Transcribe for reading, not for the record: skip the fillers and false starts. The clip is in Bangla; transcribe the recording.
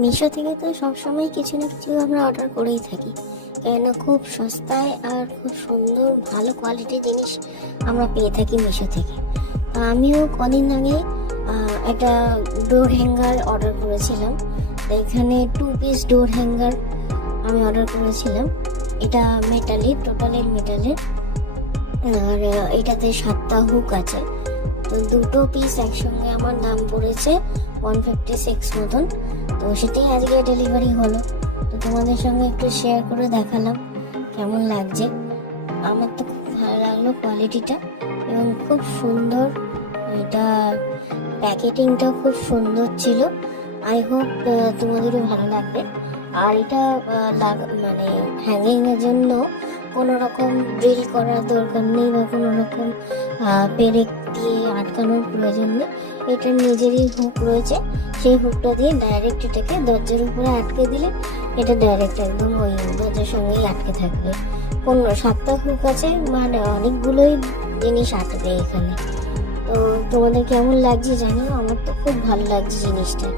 মিশো থেকে তো সবসময় কিছু না কিছু আমরা অর্ডার করেই থাকি, কেন খুব সস্তায় আর খুব সুন্দর ভালো কোয়ালিটির জিনিস আমরা পেয়ে থাকি মিশো থেকে। তো আমিও কদিন আগে একটা ডোর হ্যাঙ্গার অর্ডার করেছিলাম। তো এখানে 2 পিস ডোর হ্যাঙ্গার আমি অর্ডার করেছিলাম। এটা মেটালের, টোটালের মেটালের, আর এটাতে 7টা হুক আছে। তো দুটো পিস একসঙ্গে আমার দাম পড়েছে 156 মতন। তো সেটাই আজকে ডেলিভারি হলো। তো তোমাদের সঙ্গে একটু শেয়ার করে দেখালাম কেমন লাগছে। আমার তো খুব ভালো লাগলো কোয়ালিটিটা, এবং খুব সুন্দর। এটা প্যাকেটিংটা খুব সুন্দর ছিল। আই হোপ তোমাদেরও ভালো লাগবে। আর এটা মানে হ্যাঙ্গিং এর জন্য কোনো রকম ড্রিল করার দরকার নেই বা কোনো রকম পেরেক দিয়ে আটকানোর প্রয়োজন নেই। এটার নিজেরই হুক রয়েছে, সেই হুকটা দিয়ে ডাইরেক্ট এটাকে দরজার উপরে আটকে দিলে এটা ডাইরেক্ট একদম ওই দরজার সঙ্গেই আটকে থাকবে। 7টা হুক আছে, মানে অনেকগুলোই জিনিস আটবে এখানে। তো তোমাদের কেমন লাগছে জানিও, আমার তো খুব ভালো লাগছে জিনিসটা।